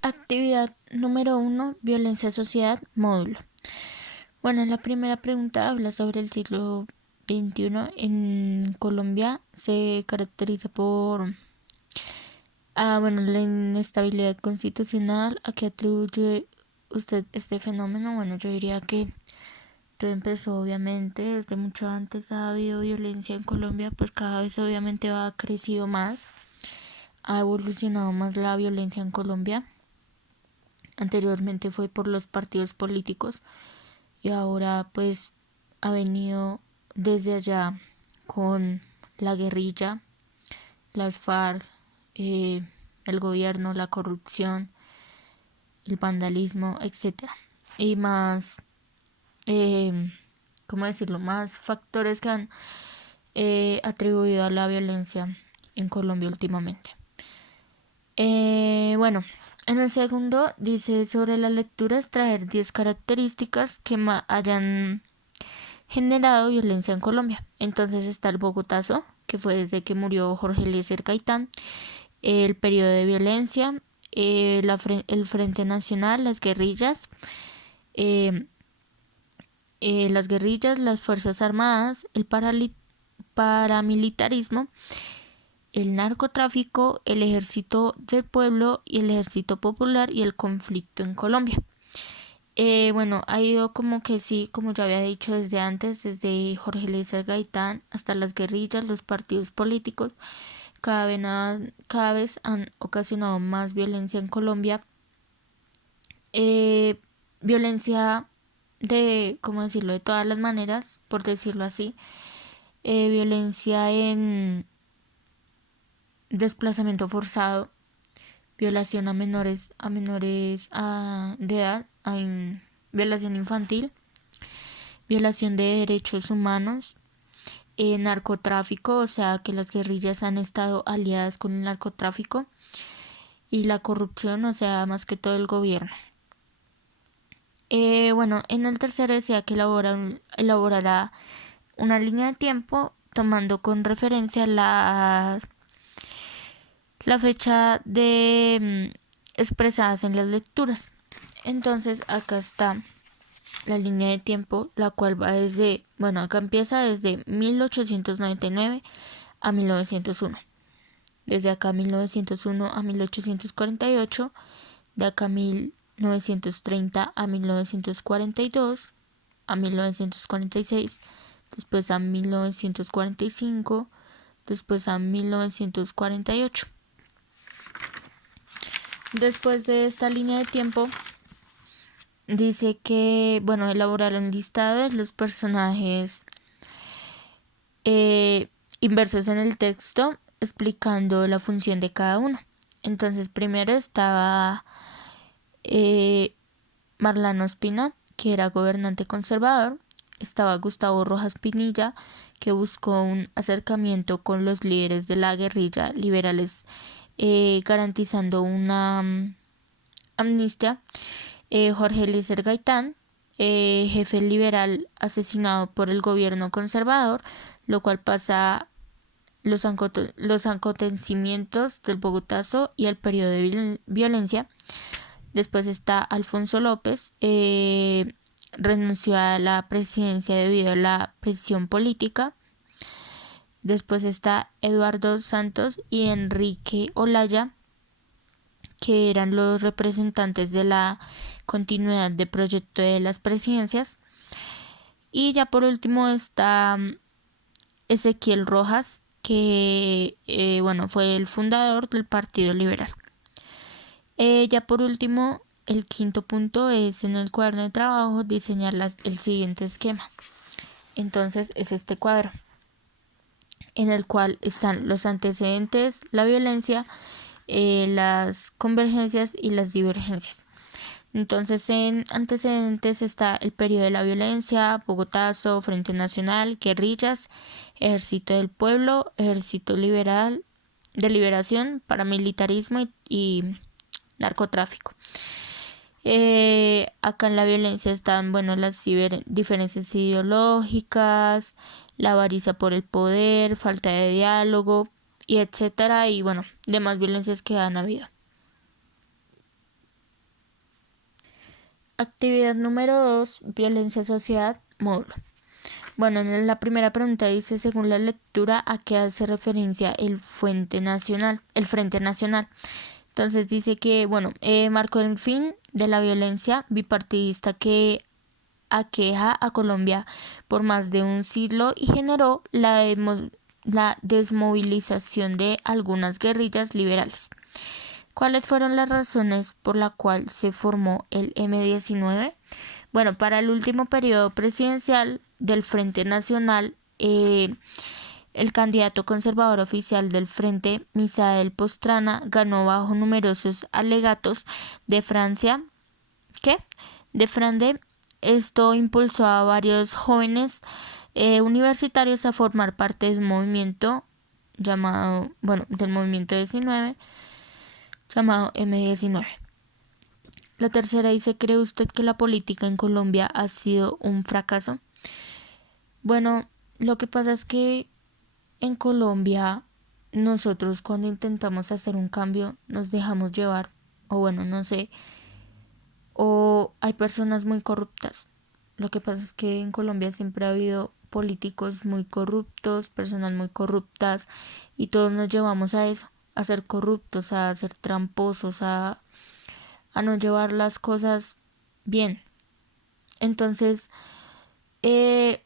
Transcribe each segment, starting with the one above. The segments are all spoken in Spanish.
Actividad número 1, violencia sociedad, módulo. Bueno, la primera pregunta habla sobre el siglo XXI en Colombia. Se caracteriza por la inestabilidad constitucional. ¿A qué atribuye usted este fenómeno? Bueno, yo diría que todo empezó obviamente desde mucho antes. Ha habido violencia en Colombia, pues cada vez obviamente ha crecido más, ha evolucionado más la violencia en Colombia. Anteriormente fue por los partidos políticos y ahora pues ha venido desde allá con la guerrilla, las FARC, el gobierno, la corrupción, el vandalismo, etcétera. Y más, ¿cómo decirlo? Más factores que han atribuido a la violencia en Colombia últimamente. Bueno, en el segundo dice sobre la lectura extraer 10 características que hayan generado violencia en Colombia. Entonces está el Bogotazo, que fue desde que murió Jorge Eliezer Gaitán, el periodo de violencia, el Frente Nacional, eh, las Fuerzas Armadas, el paramilitarismo, el narcotráfico, el ejército del pueblo y el ejército popular y el conflicto en Colombia. Ha ido como que sí, como ya había dicho desde antes, desde Jorge Eliezer Gaitán hasta las guerrillas, los partidos políticos, cada vez han ocasionado más violencia en Colombia. Violencia de, ¿cómo decirlo?, de todas las maneras, por decirlo así. Violencia en desplazamiento forzado, violación a menores de edad, violación infantil, violación de derechos humanos, narcotráfico, o sea que las guerrillas han estado aliadas con el narcotráfico, y la corrupción, o sea más que todo el gobierno. En el tercero decía que elaborará una línea de tiempo tomando con referencia la fecha de expresadas en las lecturas. Entonces acá está la línea de tiempo, la cual va acá empieza desde 1899 a 1901. Desde acá 1901 a 1848, de acá 1930 a 1942, a 1946, después a 1945, después a 1948. Después de esta línea de tiempo, dice que, elaboraron un listado de los personajes inversos en el texto, explicando la función de cada uno. Entonces, primero estaba Marlano Ospina, que era gobernante conservador. Estaba Gustavo Rojas Pinilla, que buscó un acercamiento con los líderes de la guerrilla liberales, garantizando una amnistía. Jorge Eliezer Gaitán, jefe liberal asesinado por el gobierno conservador, lo cual pasa los acontecimientos del Bogotazo y el periodo de violencia. Después está Alfonso López, renunció a la presidencia debido a la presión política. Después está Eduardo Santos y Enrique Olaya, que eran los representantes de la continuidad del proyecto de las presidencias. Y ya por último está Ezequiel Rojas, que fue el fundador del Partido Liberal. Ya por último, el quinto punto es en el cuaderno de trabajo diseñar el siguiente esquema. Entonces es este cuadro, en el cual están los antecedentes, la violencia, las convergencias y las divergencias. Entonces en antecedentes está el periodo de la violencia, Bogotazo, Frente Nacional, guerrillas, Ejército del Pueblo, Ejército Liberal de Liberación, paramilitarismo y narcotráfico. Acá en la violencia están las diferencias ideológicas, la avaricia por el poder, falta de diálogo y etcétera, y demás violencias que han habido. Actividad número 2, violencia sociedad, módulo. Bueno, en la primera pregunta dice, según la lectura, ¿a qué hace referencia el Frente Nacional? Entonces dice que, bueno, marcó el fin de la violencia bipartidista que aqueja a Colombia por más de un siglo y generó la desmovilización de algunas guerrillas liberales. ¿Cuáles fueron las razones por las cuales se formó el M-19? Bueno, para el último periodo presidencial del Frente Nacional, el candidato conservador oficial del Frente, Misael Pastrana, ganó bajo numerosos alegatos de Francia. Esto impulsó a varios jóvenes universitarios a formar parte del movimiento del movimiento 19, llamado M-19. La tercera dice, ¿cree usted que la política en Colombia ha sido un fracaso? Bueno, lo que pasa es que en Colombia nosotros cuando intentamos hacer un cambio nos dejamos llevar, o bueno, no sé, o hay personas muy corruptas. Lo que pasa es que en Colombia siempre ha habido políticos muy corruptos, personas muy corruptas, y todos nos llevamos a eso, a ser corruptos, a ser tramposos, a no llevar las cosas bien. Entonces, se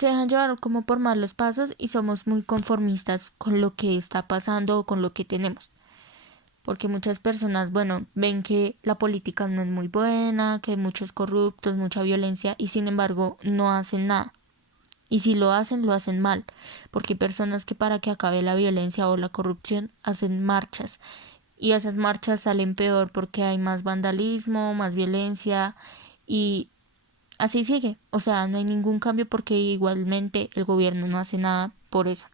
dejan llevar como por malos pasos y somos muy conformistas con lo que está pasando o con lo que tenemos. Porque muchas personas, bueno, ven que la política no es muy buena, que hay muchos corruptos, mucha violencia y sin embargo no hacen nada. Y si lo hacen mal. Porque hay personas que para que acabe la violencia o la corrupción hacen marchas. Y esas marchas salen peor porque hay más vandalismo, más violencia y así sigue. O sea, no hay ningún cambio porque igualmente el gobierno no hace nada por eso.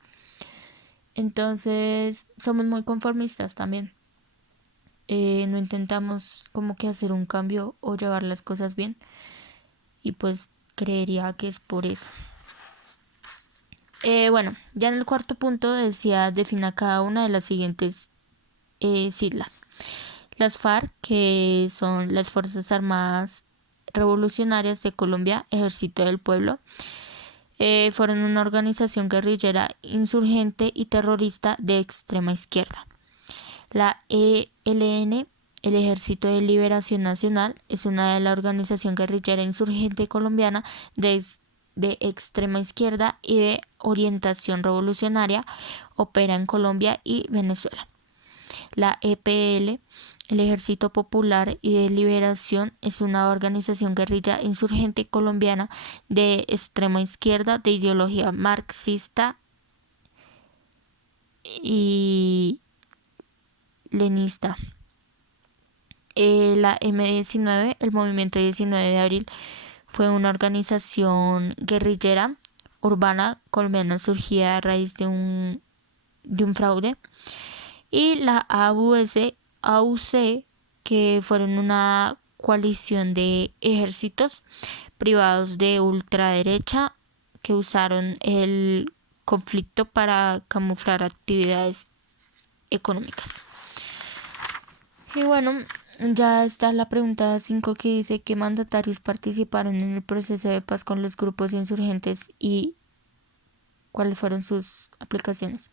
Entonces, somos muy conformistas también. No intentamos como que hacer un cambio o llevar las cosas bien. Y pues creería que es por eso. Bueno, ya en el cuarto punto decía, defina cada una de las siguientes siglas. Las FARC, que son las Fuerzas Armadas Revolucionarias de Colombia, Ejército del Pueblo, fueron una organización guerrillera, insurgente y terrorista de extrema izquierda. La ELN, el Ejército de Liberación Nacional, es una de la organización guerrillera insurgente colombiana de extrema izquierda y de orientación revolucionaria, opera en Colombia y Venezuela. La EPL, el Ejército Popular y de Liberación, es una organización guerrilla insurgente colombiana de extrema izquierda de ideología marxista y leninista. La M-19, el Movimiento 19 de Abril, fue una organización guerrillera urbana colombiana surgida a raíz de un fraude. Y la AUC, que fueron una coalición de ejércitos privados de ultraderecha que usaron el conflicto para camuflar actividades económicas. Y bueno, ya está la pregunta 5 que dice qué mandatarios participaron en el proceso de paz con los grupos insurgentes y cuáles fueron sus aplicaciones.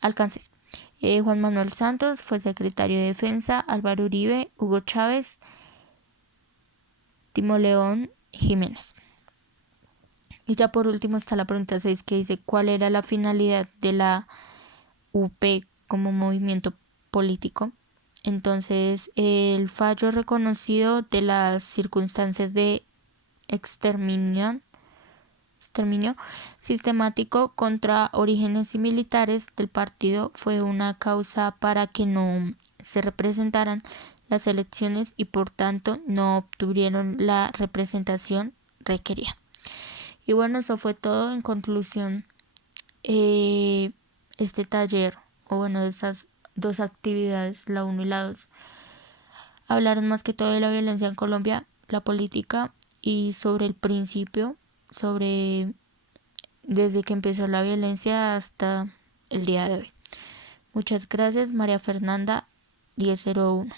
Alcances. Juan Manuel Santos fue secretario de Defensa, Álvaro Uribe, Hugo Chávez, Timoleón Jiménez. Y ya por último está la pregunta 6 que dice ¿cuál era la finalidad de la UP como movimiento político? Entonces, el fallo reconocido de las circunstancias de exterminio sistemático contra orígenes y militares del partido fue una causa para que no se representaran las elecciones y por tanto no obtuvieron la representación requerida. Y bueno, eso fue todo. En conclusión, este taller, o bueno, de esas dos actividades, la 1 y la 2, hablaron más que todo de la violencia en Colombia, la política y sobre el principio, sobre desde que empezó la violencia hasta el día de hoy. Muchas gracias, María Fernanda 1001.